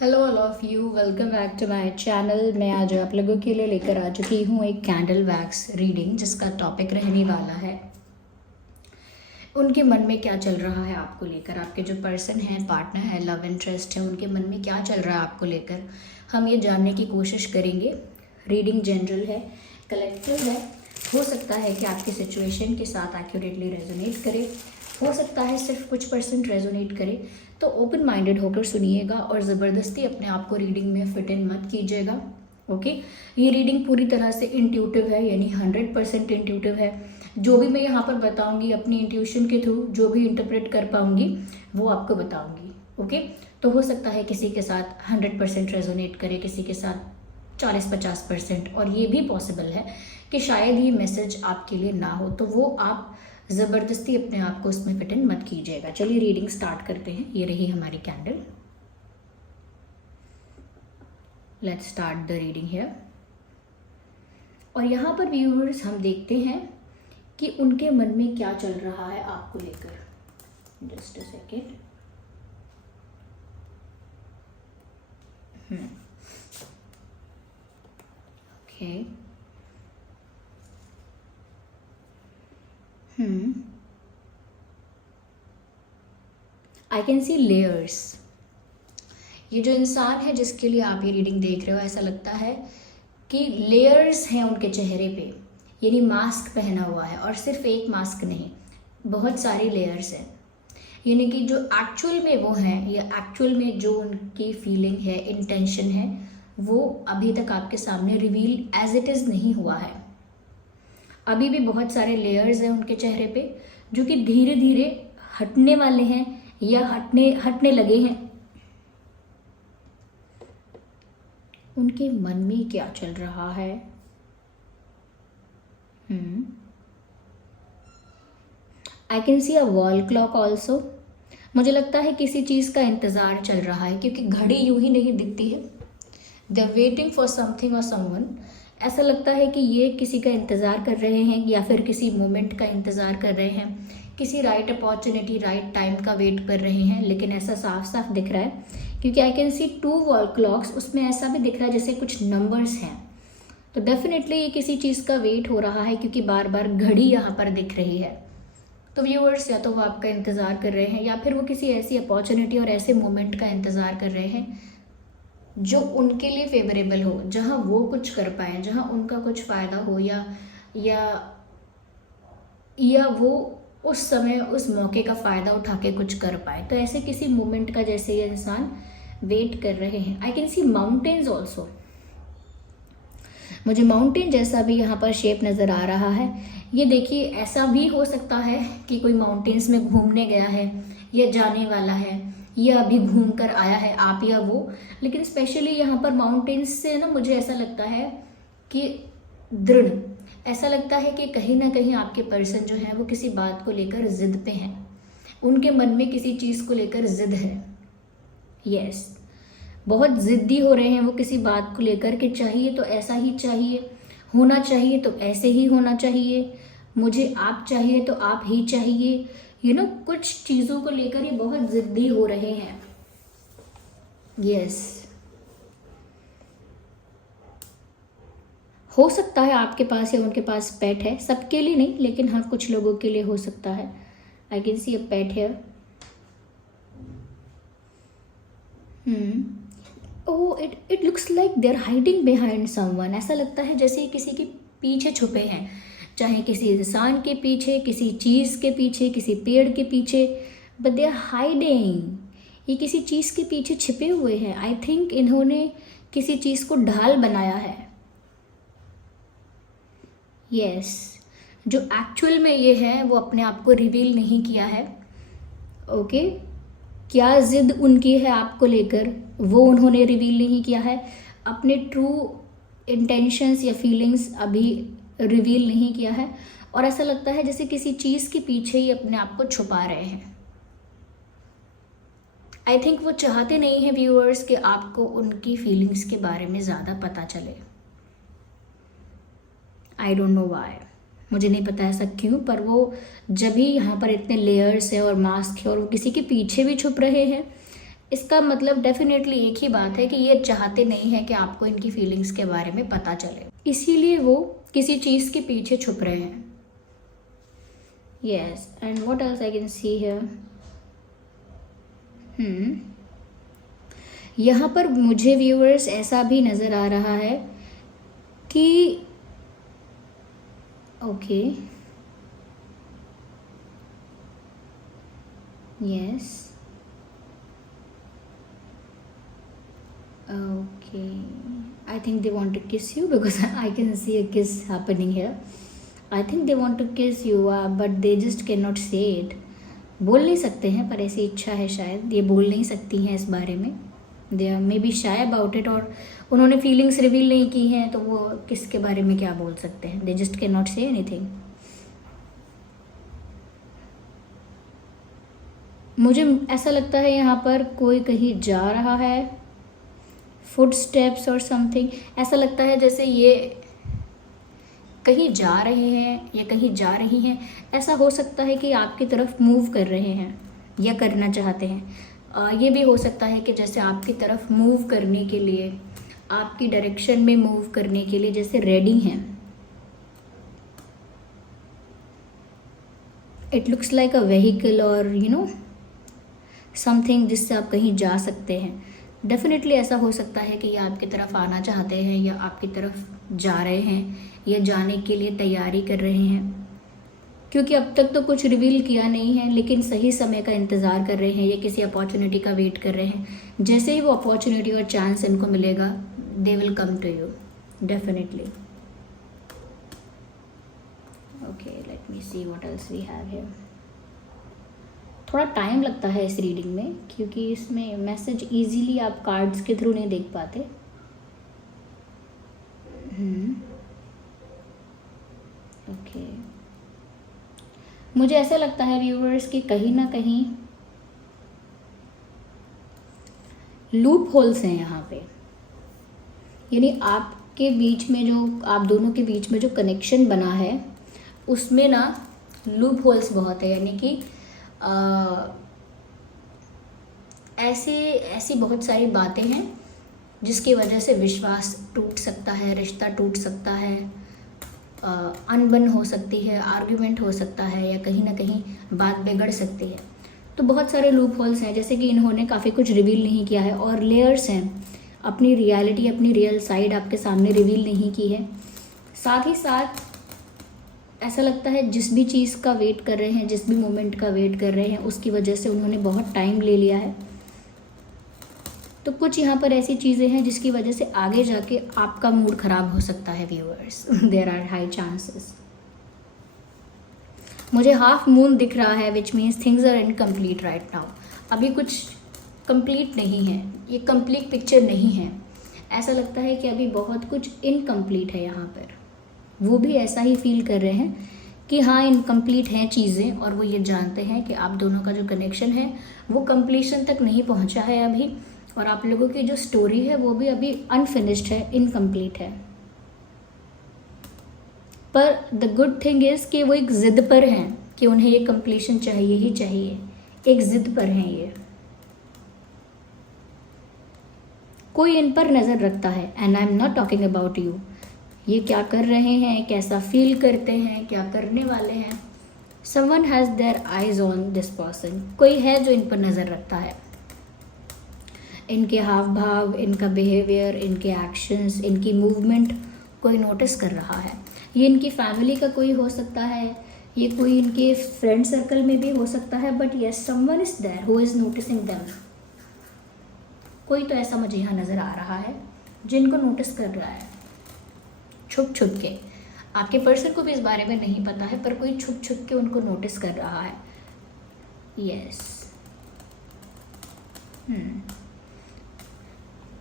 Hello all of you, welcome back to my channel. मैं आज आप लोगों के लिए लेकर आ चुकी हूँ एक कैंडल वैक्स रीडिंग, जिसका टॉपिक रहने वाला है उनके मन में क्या चल रहा है आपको लेकर। आपके जो पर्सन है, पार्टनर है, लव इंटरेस्ट है, उनके मन में क्या चल रहा है आपको लेकर, हम ये जानने की कोशिश करेंगे। रीडिंग जनरल है, कलेक्टिव है। हो सकता है कि आपकी सिचुएशन के साथ एक्यूरेटली रेजोनेट करे, हो सकता है सिर्फ कुछ परसेंट रेजोनेट करे। तो ओपन माइंडेड होकर सुनिएगा और ज़बरदस्ती अपने आप को रीडिंग में फिट इन मत कीजिएगा। ओके, ये रीडिंग पूरी तरह से इंट्यूटिव है, यानी 100% इंट्यूटिव है। जो भी मैं यहाँ पर बताऊंगी अपनी इंट्यूशन के थ्रू, जो भी इंटरप्रेट कर पाऊंगी वो आपको बताऊंगी। ओके, तो हो सकता है किसी के साथ 100% रेजोनेट करे, किसी के साथ 40-50%, और ये भी पॉसिबल है कि शायद ये मैसेज आपके लिए ना हो, तो वो आप ज़बरदस्ती अपने आप को उसमें फिट इन मत कीजिएगा। चलिए रीडिंग स्टार्ट करते हैं। ये रही हमारी candle. Let's start the reading here. और यहाँ पर व्यूअर्स हम देखते हैं कि उनके मन में क्या चल रहा है आपको लेकर। Just a second. Okay, I can C layers. ये जो इंसान है जिसके लिए आप ये रीडिंग देख रहे हो, ऐसा लगता है कि लेयर्स हैं उनके चेहरे पे, यानी मास्क पहना हुआ है। और सिर्फ एक मास्क नहीं, बहुत सारी लेयर्स हैं। यानी कि जो एक्चुअल में वो हैं, या एक्चुअल में जो उनकी फीलिंग है, इंटेंशन है, वो अभी तक आपके सामने रिवील एज इट इज़ नहीं हुआ है। अभी भी बहुत सारे लेयर्स हैं उनके चेहरे पे, जो कि धीरे धीरे हटने वाले हैं या हटने लगे हैं। उनके मन में क्या चल रहा है? I can see a wall clock also. मुझे लगता है किसी चीज़ का इंतज़ार चल रहा है, क्योंकि घड़ी यूं ही नहीं दिखती है। They are waiting for something और समवन। ऐसा लगता है कि ये किसी का इंतज़ार कर रहे हैं, या फिर किसी मोमेंट का इंतज़ार कर रहे हैं, किसी राइट अपॉर्चुनिटी, राइट टाइम का वेट कर रहे हैं। लेकिन ऐसा साफ साफ दिख रहा है, क्योंकि आई कैन सी 2 वॉल क्लॉक्स। उसमें ऐसा भी दिख रहा है जैसे कुछ नंबर्स हैं। तो डेफिनेटली ये किसी चीज़ का वेट हो रहा है, क्योंकि बार बार घड़ी यहाँ पर दिख रही है। तो व्यूअर्स, या तो वो आपका इंतज़ार कर रहे हैं, या फिर वो किसी ऐसी अपॉर्चुनिटी और ऐसे मोमेंट का इंतज़ार कर रहे हैं जो उनके लिए फेवरेबल हो, जहाँ वो कुछ कर पाए, जहाँ उनका कुछ फ़ायदा हो, या या वो उस समय उस मौके का फ़ायदा उठा के कुछ कर पाए। तो ऐसे किसी मोमेंट का जैसे ये इंसान वेट कर रहे हैं। आई कैन सी माउंटेन्स ऑल्सो। मुझे माउंटेन जैसा भी यहाँ पर शेप नज़र आ रहा है। ये देखिए, ऐसा भी हो सकता है कि कोई माउंटेन्स में घूमने गया है, या जाने वाला है, या अभी घूम कर आया है, आप या वो। लेकिन स्पेशली यहाँ पर माउंटेन्स से ना मुझे ऐसा लगता है कि दृढ़, ऐसा लगता है कि कहीं ना कहीं आपके पर्सन जो है वो किसी बात को लेकर जिद पे हैं। उनके मन में किसी चीज़ को लेकर जिद है। यस, बहुत ज़िद्दी हो रहे हैं वो किसी बात को लेकर, कि चाहिए तो ऐसा ही चाहिए, होना चाहिए तो ऐसे ही होना चाहिए, मुझे आप चाहिए तो आप ही चाहिए। कुछ चीज़ों को लेकर ये बहुत ज़िद्दी हो रहे हैं। यस, हो सकता है आपके पास या उनके पास पेट है। सबके लिए नहीं, लेकिन हाँ, कुछ लोगों के लिए हो सकता है। I can see a pet here. Oh, it looks like they are hiding behind someone. ऐसा लगता है जैसे ये किसी के पीछे छुपे हैं, चाहे किसी इंसान के पीछे, किसी चीज़ के पीछे, किसी पेड़ के पीछे, बट दे आर हाइडिंग। ये किसी चीज़ के पीछे छिपे हुए हैं। आई थिंक इन्होंने किसी चीज़ को ढाल बनाया है। यस, जो एक्चुअल में ये है वो अपने आप को रिवील नहीं किया है। ओके, क्या जिद उनकी है आपको लेकर, वो उन्होंने रिवील नहीं किया है। अपने ट्रू इंटेंशंस या फीलिंग्स अभी रिवील नहीं किया है। और ऐसा लगता है जैसे किसी चीज़ के पीछे ही अपने आप को छुपा रहे हैं। आई थिंक वो चाहते नहीं हैं व्यूअर्स कि आपको उनकी फीलिंग्स के बारे में ज़्यादा पता चले। आई डोंट नो वाई, मुझे नहीं पता ऐसा क्यों, पर वो जब भी यहाँ पर इतने लेयर्स है और मास्क है और वो किसी के पीछे भी छुप रहे हैं, इसका मतलब डेफिनेटली एक ही बात है कि ये चाहते नहीं है कि आपको इनकी फीलिंग्स के बारे में पता चले, इसीलिए वो किसी चीज़ के पीछे छुप रहे हैं। Yes, and what else I can see here. यहाँ पर मुझे व्यूअर्स ऐसा भी नज़र आ रहा है कि okay, yes, okay, I think they want to kiss you because I can see a kiss happening here. I think they want to kiss you, but they just cannot say it. बोल नहीं सकते हैं, पर ऐसी इच्छा है शायद, ये बोल नहीं सकती हैं इस बारे में। They are maybe shy about it, और उन्होंने फीलिंग्स रिवील नहीं की हैं, तो वो किसके बारे में क्या बोल सकते हैं। They just can not say anything. मुझे ऐसा लगता है यहाँ पर कोई कहीं जा रहा है, फुट स्टेप्स और समथिंग। ऐसा लगता है जैसे ये कहीं जा रहे हैं या कहीं जा रही हैं। ऐसा हो सकता है कि आपकी तरफ मूव कर रहे हैं या करना चाहते हैं। ये भी हो सकता है कि जैसे आपकी तरफ मूव करने के लिए, आपकी डायरेक्शन में मूव करने के लिए जैसे रेडी हैं। It looks like a vehicle और समथिंग जिससे आप कहीं जा सकते हैं। डेफिनेटली ऐसा हो सकता है कि ये आपकी तरफ आना चाहते हैं या आपकी तरफ जा रहे हैं या जाने के लिए तैयारी कर रहे हैं, क्योंकि अब तक तो कुछ रिवील किया नहीं है, लेकिन सही समय का इंतज़ार कर रहे हैं या किसी अपॉर्चुनिटी का वेट कर रहे हैं। जैसे ही वो अपॉर्चुनिटी और चांस इनको मिलेगा, they will come to you definitely. Okay, let me see what else we have here. थोड़ा टाइम लगता है इस रीडिंग में, क्योंकि इसमें मैसेज इजीली आप कार्ड्स के थ्रू नहीं देख पाते। ओके, मुझे ऐसा लगता है व्यूअर्स कि कहीं ना कहीं लूप होल्स हैं यहाँ पे, यानी आपके बीच में जो, आप दोनों के बीच में जो कनेक्शन बना है उसमें ना लूप होल्स बहुत है। यानी कि ऐसी बहुत सारी बातें हैं जिसकी वजह से विश्वास टूट सकता है, रिश्ता टूट सकता है, अनबन हो सकती है, आर्ग्यूमेंट हो सकता है, या कहीं ना कहीं बात बिगड़ सकती है। तो बहुत सारे लूप होल्स हैं, जैसे कि इन्होंने काफ़ी कुछ रिवील नहीं किया है, और लेयर्स हैं, अपनी रियलिटी, अपनी रियल साइड आपके सामने रिवील नहीं की है। साथ ही साथ ऐसा लगता है जिस भी चीज़ का वेट कर रहे हैं, जिस भी मोमेंट का वेट कर रहे हैं, उसकी वजह से उन्होंने बहुत टाइम ले लिया है। तो कुछ यहाँ पर ऐसी चीज़ें हैं जिसकी वजह से आगे जाके आपका मूड ख़राब हो सकता है viewers. There are high chances. मुझे हाफ मून दिख रहा है, which means things are incomplete right now. अभी कुछ कंप्लीट नहीं है, ये कंप्लीट पिक्चर नहीं है। ऐसा लगता है कि अभी बहुत कुछ इनकम्प्लीट है यहाँ पर। वो भी ऐसा ही फील कर रहे हैं कि हाँ, इनकम्प्लीट हैं चीज़ें, और वो ये जानते हैं कि आप दोनों का जो कनेक्शन है वो कंप्लीशन तक नहीं पहुँचा है अभी, और आप लोगों की जो स्टोरी है वो भी अभी अनफिनिश्ड है, इनकम्प्लीट है। पर द गुड थिंग इज़ कि वो एक ज़िद पर हैं कि उन्हें ये कंप्लीशन चाहिए ही चाहिए। एक ज़िद पर हैं ये। कोई इन पर नज़र रखता है, and I am not talking about you. ये क्या कर रहे हैं, कैसा फील करते हैं, क्या करने वाले हैं। Someone has their eyes on this person. कोई है जो इन पर नज़र रखता है। इनके हाव भाव, इनका बिहेवियर, इनके एक्शंस, इनकी मूवमेंट कोई नोटिस कर रहा है। ये इनकी फैमिली का कोई हो सकता है, ये कोई इनके फ्रेंड सर्कल में भी हो सकता है, but yes, someone is there who is noticing them. कोई तो ऐसा मुझे यहाँ नज़र आ रहा है जिनको नोटिस कर रहा है छुप छुप के। आपके पर्सन को भी इस बारे में नहीं पता है, पर कोई छुप छुप के उनको नोटिस कर रहा है। यस।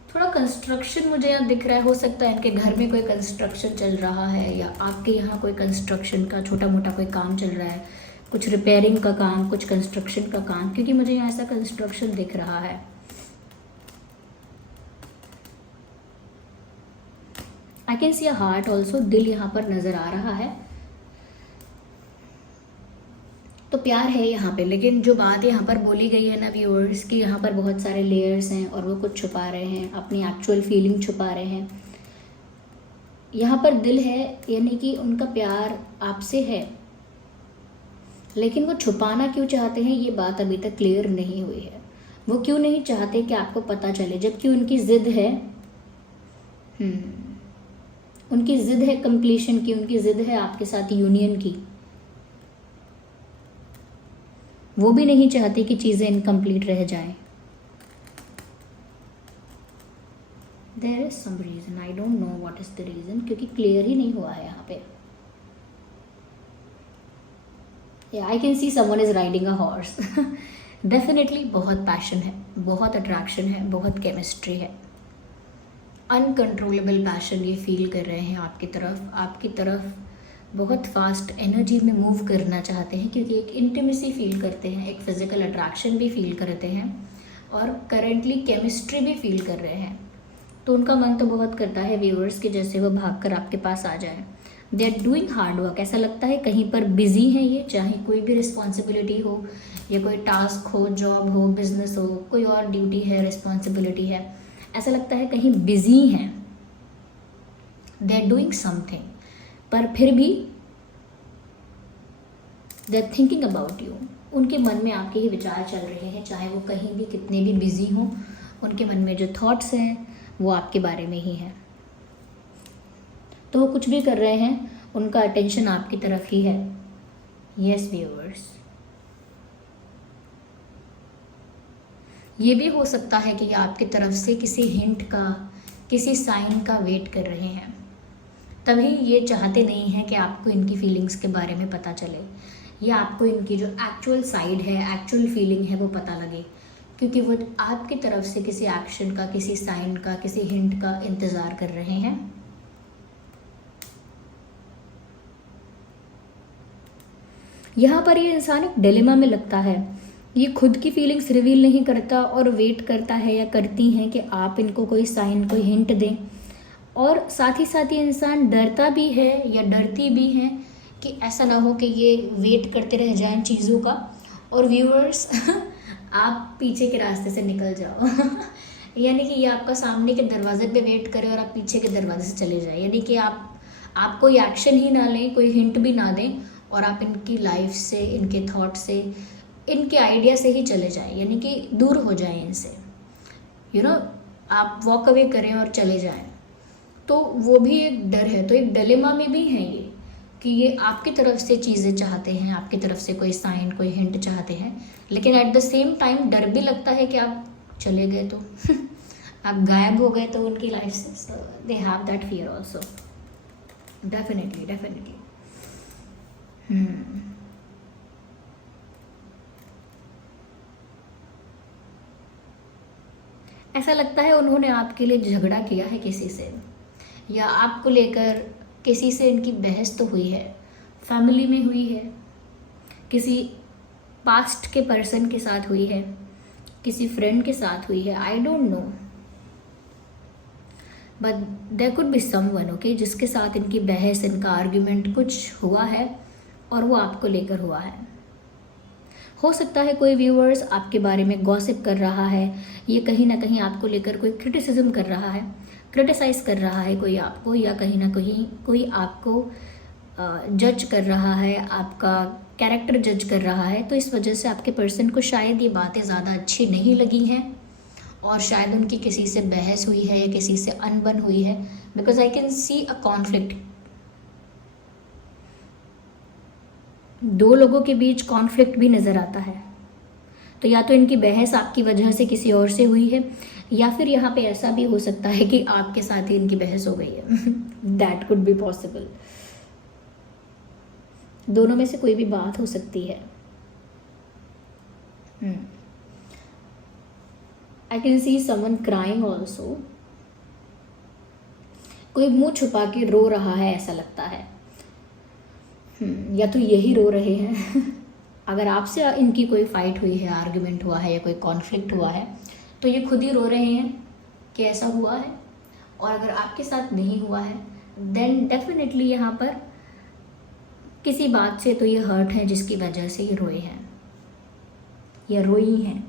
थोड़ा कंस्ट्रक्शन मुझे यहाँ दिख रहा है। हो सकता है इनके घर में कोई कंस्ट्रक्शन चल रहा है, या आपके यहाँ कोई कंस्ट्रक्शन का छोटा मोटा कोई काम चल रहा है, कुछ रिपेयरिंग का काम, कुछ कंस्ट्रक्शन का काम, क्योंकि मुझे यहाँ ऐसा कंस्ट्रक्शन दिख रहा है। I can see a heart also, दिल यहाँ पर नज़र आ रहा है। तो प्यार है यहाँ पे, लेकिन जो बात यहाँ पर बोली गई है ना व्यूअर्स कि यहाँ पर बहुत सारे लेयर्स हैं और वो कुछ छुपा रहे हैं, अपनी एक्चुअल फीलिंग छुपा रहे हैं। यहाँ पर दिल है, यानी कि उनका प्यार आपसे है, लेकिन वो छुपाना क्यों चाहते हैं ये बात अभी तक क्लियर नहीं हुई है। वो क्यों नहीं चाहते कि आपको पता चले, जबकि उनकी ज़िद है। उनकी ज़िद है कंप्लीशन की, उनकी ज़िद है आपके साथ यूनियन की। वो भी नहीं चाहते कि चीज़ें इनकम्प्लीट रह जाएं। There is some reason, I don't know what is the reason, क्योंकि क्लियर ही नहीं हुआ है यहाँ पे। I can see someone is riding a horse. Definitely बहुत पैशन है, बहुत अट्रैक्शन है, बहुत केमिस्ट्री है, अनकंट्रोलेबल पैशन ये फील कर रहे हैं आपकी तरफ बहुत फास्ट एनर्जी में मूव करना चाहते हैं, क्योंकि एक इंटीमेसी फील करते हैं, एक फिजिकल अट्रैक्शन भी फील करते हैं और करेंटली केमिस्ट्री भी फील कर रहे हैं। तो उनका मन तो बहुत करता है व्यूअर्स कि जैसे वो भागकर आपके पास आ जाए। They are doing hard work, ऐसा लगता है कहीं पर बिजी हैं ये, चाहे कोई भी रिस्पॉन्सिबिलिटी हो या कोई टास्क हो, जॉब हो, बिजनेस हो, कोई और ड्यूटी है, रिस्पॉन्सिबिलिटी है, ऐसा लगता है कहीं बिजी हैं, दे आर डूइंग समथिंग, पर फिर भी they are thinking about you. उनके मन में आपके ही विचार चल रहे हैं, चाहे वो कहीं भी कितने भी बिजी हों, उनके मन में जो थॉट्स हैं वो आपके बारे में ही हैं। तो वो कुछ भी कर रहे हैं, उनका अटेंशन आपकी तरफ ही है। यस व्यूअर्स, ये भी हो सकता है कि आपकी तरफ से किसी हिंट का, किसी साइन का वेट कर रहे हैं, तभी ये चाहते नहीं हैं कि आपको इनकी फीलिंग्स के बारे में पता चले, या आपको इनकी जो एक्चुअल साइड है, एक्चुअल फीलिंग है वो पता लगे, क्योंकि वो आपकी तरफ से किसी एक्शन का, किसी साइन का, किसी हिंट का इंतज़ार कर रहे हैं। यहाँ पर ये इंसान एक डिलेमा में लगता है, ये खुद की फीलिंग्स रिवील नहीं करता और वेट करता है या करती हैं कि आप इनको कोई साइन, कोई हिंट दें, और साथ ही साथ ये इंसान डरता भी है या डरती भी हैं कि ऐसा ना हो कि ये वेट करते रह जाएं चीज़ों का और व्यूअर्स आप पीछे के रास्ते से निकल जाओ। यानी कि ये आपका सामने के दरवाजे पे वेट करे और आप पीछे के दरवाजे से चले जाए, यानी कि आप कोई एक्शन ही ना लें, कोई हिंट भी ना दें और आप इनकी लाइफ से, इनके थॉट से, इनके आइडिया से ही चले जाएं, यानी कि दूर हो जाएं इनसे, आप वॉक अवे करें और चले जाएं। तो वो भी एक डर है, तो एक डिलेमा में भी है ये कि ये आपकी तरफ से चीज़ें चाहते हैं, आपकी तरफ से कोई साइन, कोई हिंट चाहते हैं, लेकिन एट द सेम टाइम डर भी लगता है कि आप चले गए तो आप गायब हो गए तो उनकी लाइफ से, they have that fear also. Definitely ऐसा लगता है उन्होंने आपके लिए झगड़ा किया है किसी से, या आपको लेकर किसी से इनकी बहस तो हुई है, फैमिली में हुई है, किसी पास्ट के पर्सन के साथ हुई है, किसी फ्रेंड के साथ हुई है, I don't know, but there could be someone, okay, जिसके साथ इनकी बहस, इनका आर्ग्यूमेंट कुछ हुआ है और वो आपको लेकर हुआ है। हो सकता है कोई व्यूअर्स आपके बारे में गॉसिप कर रहा है, ये कहीं ना कहीं आपको लेकर कोई क्रिटिसिज्म कर रहा है, क्रिटिसाइज कर रहा है कोई आपको, या कहीं ना कहीं कोई आपको जज कर रहा है, आपका कैरेक्टर जज कर रहा है। तो इस वजह से आपके पर्सन को शायद ये बातें ज़्यादा अच्छी नहीं लगी हैं और शायद उनकी किसी से बहस हुई है या किसी से अनबन हुई है, because I can see a conflict. दो लोगों के बीच कॉन्फ्लिक्ट भी नज़र आता है, तो या तो इनकी बहस आपकी वजह से किसी और से हुई है, या फिर यहाँ पे ऐसा भी हो सकता है कि आपके साथ ही इनकी बहस हो गई है। दैट कुड बी पॉसिबल, दोनों में से कोई भी बात हो सकती है। I can see someone crying also, कोई मुंह छुपा के रो रहा है ऐसा लगता है, या तो यही रो रहे हैं। अगर आपसे इनकी कोई फाइट हुई है, आर्ग्यूमेंट हुआ है या कोई कॉन्फ्लिक्ट हुआ है, तो ये खुद ही रो रहे हैं कि ऐसा हुआ है। और अगर आपके साथ नहीं हुआ है, देन डेफिनेटली यहाँ पर किसी बात से तो ये हर्ट है जिसकी वजह से ये रोए हैं या रोई हैं,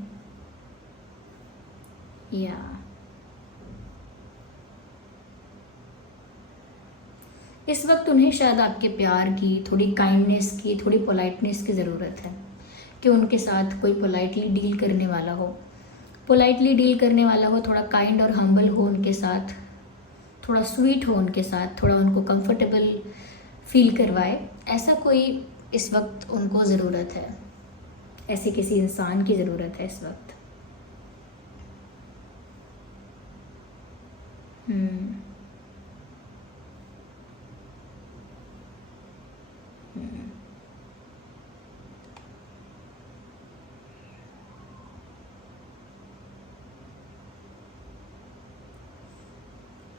या इस वक्त उन्हें शायद आपके प्यार की, थोड़ी काइंडनेस की, थोड़ी पोलाइटनेस की ज़रूरत है कि उनके साथ कोई पोलाइटली डील करने वाला हो, थोड़ा काइंड और हम्बल हो उनके साथ, थोड़ा स्वीट हो उनके साथ, थोड़ा उनको कंफर्टेबल फील करवाए। ऐसा कोई इस वक्त उनको ज़रूरत है, ऐसे किसी इंसान की ज़रूरत है इस वक्त।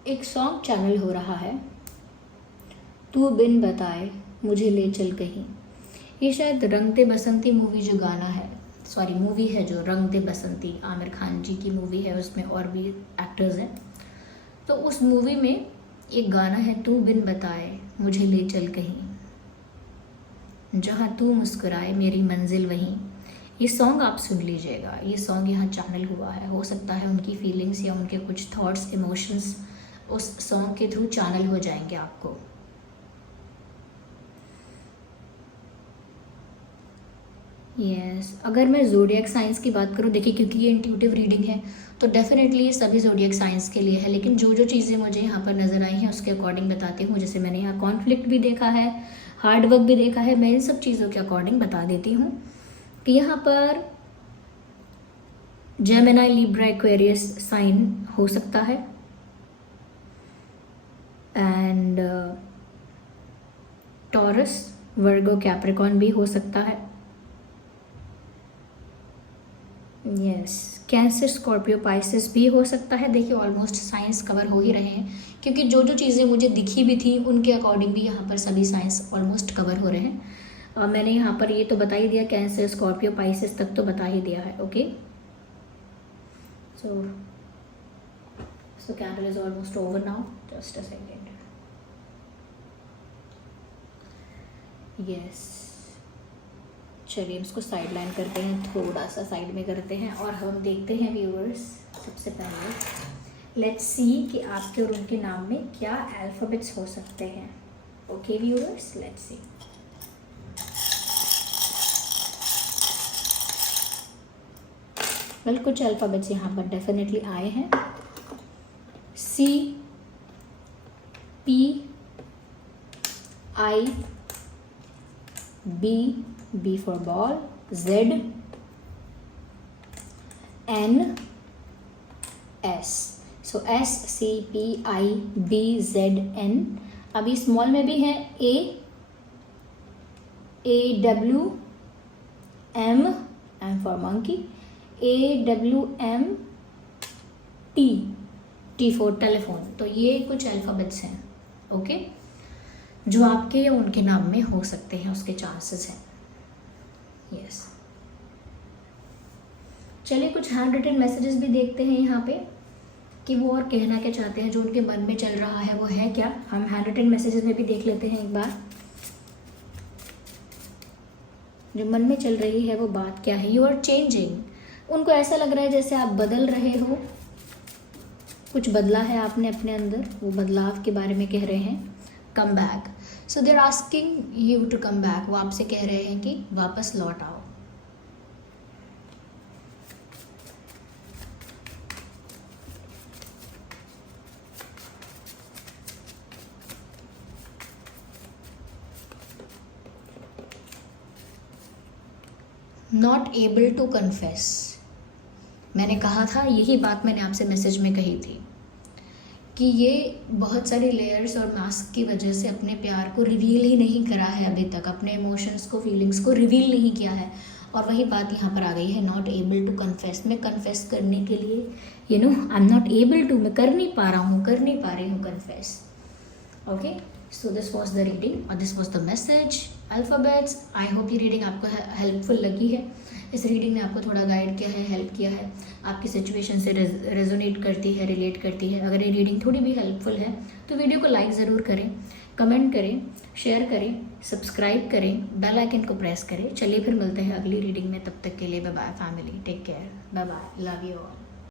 एक सॉन्ग चैनल हो रहा है, तू बिन बताए मुझे ले चल कहीं। ये शायद रंग दे बसंती मूवी जो गाना है, सॉरी मूवी है जो रंग दे बसंती, आमिर खान जी की मूवी है, उसमें और भी एक्टर्स हैं। तो उस मूवी में एक गाना है, तू बिन बताए मुझे ले चल कहीं, जहाँ तू मुस्कुराए मेरी मंजिल वहीं। ये सॉन्ग आप सुन लीजिएगा, ये सॉन्ग यहाँ चैनल हुआ है। हो सकता है उनकी फीलिंग्स या उनके कुछ थॉट्स, इमोशंस उस सॉन्ग के थ्रू चैनल हो जाएंगे आपको। अगर मैं ज़ोडिएक साइंस की बात करूँ, देखिए क्योंकि ये इंट्यूटिव रीडिंग है तो डेफिनेटली ये सभी ज़ोडिएक साइंस के लिए है, लेकिन जो जो चीज़ें मुझे यहाँ पर नज़र आई हैं उसके अकॉर्डिंग बताती हूँ। जैसे मैंने यहाँ कॉन्फ्लिक्ट भी देखा है, हार्ड वर्क भी देखा है, मैं इन सब चीज़ों के अकॉर्डिंग बता देती हूँ कि यहाँ पर जेमिनी, लिब्रा, एक्वेरियस साइन हो सकता है, एंड टॉरस, वर्गो, कैप्रिकॉर्न भी हो सकता है। कैंसर, स्कॉर्पियो, पाइसेस भी हो सकता है। देखिए ऑलमोस्ट साइंस कवर हो ही रहे हैं, क्योंकि जो जो चीज़ें मुझे दिखी भी थी उनके अकॉर्डिंग भी यहाँ पर सभी साइंस ऑलमोस्ट कवर हो रहे हैं। मैंने यहाँ पर ये तो बता ही दिया, कैंसर, स्कॉर्पियो, पाइसेस तक तो बता ही दिया है। Okay, so candle is almost over now, just a second. yes, चलिए इसको साइड लाइन करते हैं, थोड़ा सा साइड में करते हैं और हम देखते हैं व्यूअर्स। सबसे पहले लेट्स सी कि आपके और उनके नाम में क्या अल्फ़ाबेट्स हो सकते हैं। Okay viewers, let's see. Well, कुछ अल्फ़ाबेट्स यहाँ पर डेफिनेटली आए हैं। C, P, I, B for ball, Z, N, S. So S, C, P, I, B, Z, N. अभी स्मॉल में भी है A, W, M for monkey, A, W, M, T for telephone. तो ये कुछ अल्फ़ाबेट्स हैं, ओके, जो आपके या उनके नाम में हो सकते हैं, उसके चांसेस हैं। यस, चलिए कुछ हैंड रिटन मैसेजेस भी देखते हैं यहाँ पे कि वो और कहना क्या चाहते हैं, जो उनके मन में चल रहा है वो है क्या। हम हैंड रिटन मैसेजेस में भी देख लेते हैं एक बार, जो मन में चल रही है वो बात क्या है। यू आर चेंजिंग, उनको ऐसा लग रहा है जैसे आप बदल रहे हो, कुछ बदला है आपने अपने अंदर, वो बदलाव के बारे में कह रहे हैं। Come back, so they are asking you to come back, वो आपसे कह रहे हैं कि वापस लौट आओ। नॉट एबल टू कन्फेस, मैंने कहा था, यही बात मैंने आपसे मैसेज में कही थी कि ये बहुत सारी लेयर्स और मास्क की वजह से अपने प्यार को रिवील ही नहीं करा है अभी तक, अपने इमोशंस को, फीलिंग्स को रिवील नहीं किया है। और वही बात यहाँ पर आ गई है, नॉट एबल टू कन्फेस। मैं कन्फेस करने के लिए I am not able to, मैं कर नहीं पा रहा हूँ, कर नहीं पा रही हूँ confess. Okay, so this was the reading और this was the message alphabets. I hope ये रीडिंग आपको हेल्पफुल लगी है। इस रीडिंग ने आपको थोड़ा गाइड किया है, हेल्प किया है, आपकी सिचुएशन से रेजोनेट करती है, रिलेट करती है। अगर ये रीडिंग थोड़ी भी हेल्पफुल है तो वीडियो को लाइक ज़रूर करें, कमेंट करें, शेयर करें, सब्सक्राइब करें, बेल आइकन को प्रेस करें। चलिए फिर मिलते हैं अगली रीडिंग में, तब तक के लिए bye bye family, take care, bye bye, love you all.